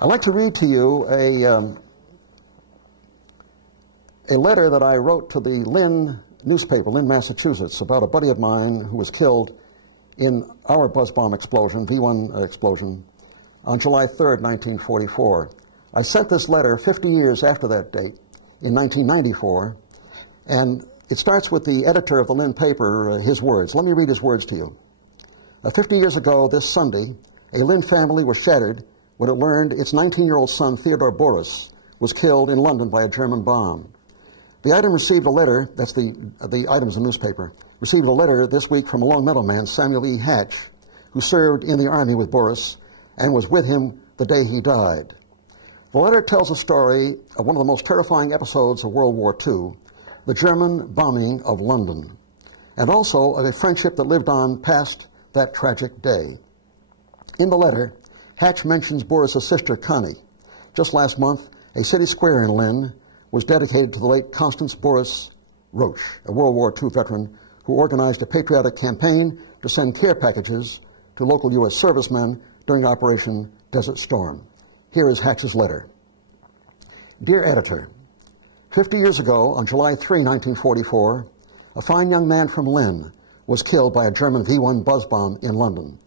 I'd like to read to you a letter that I wrote to the Lynn newspaper, Lynn, Massachusetts, about a buddy of mine who was killed in our buzz bomb explosion, V1 explosion, on July 3rd, 1944. I sent this letter 50 years after that date, in 1994, and it starts with the editor of the Lynn paper, his words. Let me read his words to you. 50 years ago this Sunday, a Lynn family was shattered when it learned its 19-year-old son, Theodore Booras, was killed in London by a German bomb. The item received a letter, that's the item's a newspaper, received a letter this week from a Long Meadow man, Samuel E. Hatch, who served in the Army with Booras and was with him the day he died. The letter tells the story of one of the most terrifying episodes of World War II, the German bombing of London, and also of a friendship that lived on past that tragic day. In the letter, Hatch mentions Booras' sister, Connie. Just last month, a city square in Lynn was dedicated to the late Constance Booras Roche, a World War II veteran who organized a patriotic campaign to send care packages to local U.S. servicemen during Operation Desert Storm. Here is Hatch's letter. Dear Editor, 50 years ago, on July 3, 1944, a fine young man from Lynn was killed by a German V1 buzz bomb in London.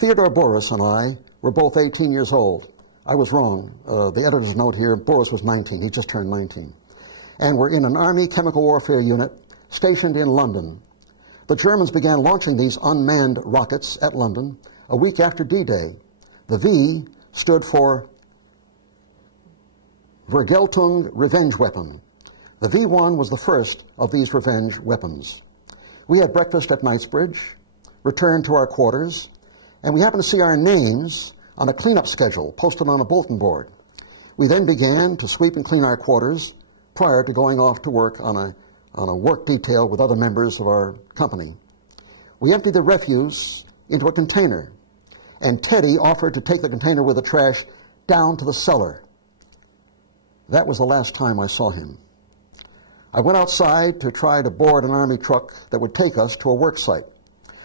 Theodore Booras and I were both 18 years old. I was wrong. The editor's note here, Booras was 19. He just turned 19. And were in an Army chemical warfare unit stationed in London. The Germans began launching these unmanned rockets at London a week after D-Day. The V stood for Vergeltung revenge weapon. The V1 was the first of these revenge weapons. We had breakfast at Knightsbridge, returned to our quarters, and we happened to see our names on a cleanup schedule posted on a bulletin board. We then began to sweep and clean our quarters prior to going off to work on a work detail with other members of our company. We emptied the refuse into a container, and Teddy offered to take the container with the trash down to the cellar. That was the last time I saw him. I went outside to try to board an Army truck that would take us to a work site.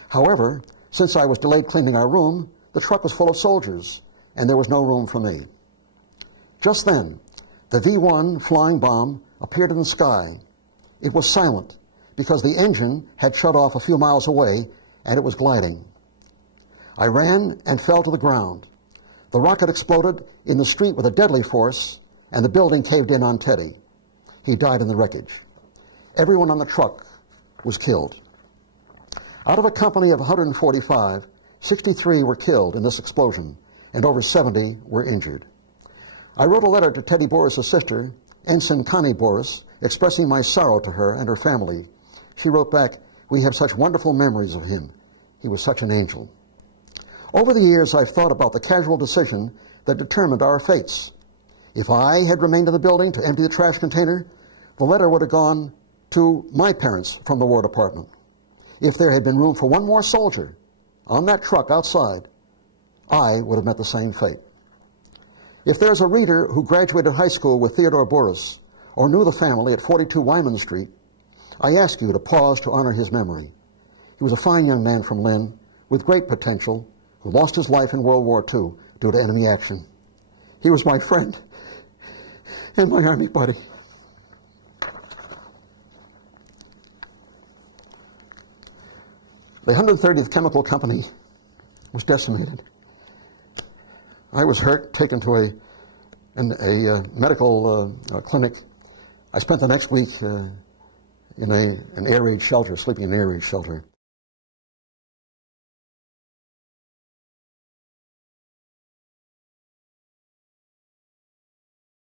However, since I was delayed cleaning our room, the truck was full of soldiers, and there was no room for me. Just then, the V1 flying bomb appeared in the sky. It was silent because the engine had shut off a few miles away, and it was gliding. I ran and fell to the ground. The rocket exploded in the street with a deadly force, and the building caved in on Teddy. He died in the wreckage. Everyone on the truck was killed. Out of a company of 145, 63 were killed in this explosion, and over 70 were injured. I wrote a letter to Teddy Booras' sister, Ensign Connie Booras, expressing my sorrow to her and her family. She wrote back, "We have such wonderful memories of him. He was such an angel." Over the years, I've thought about the casual decision that determined our fates. If I had remained in the building to empty the trash container, the letter would have gone to my parents from the War Department. If there had been room for one more soldier on that truck outside, I would have met the same fate. If there's a reader who graduated high school with Theodore Booras or knew the family at 42 Wyman Street, I ask you to pause to honor his memory. He was a fine young man from Lynn with great potential who lost his life in World War II due to enemy action. He was my friend and my Army buddy. The 130th Chemical Company was decimated. I was hurt, taken to a medical clinic. I spent the next week in an air raid shelter, sleeping in an air raid shelter.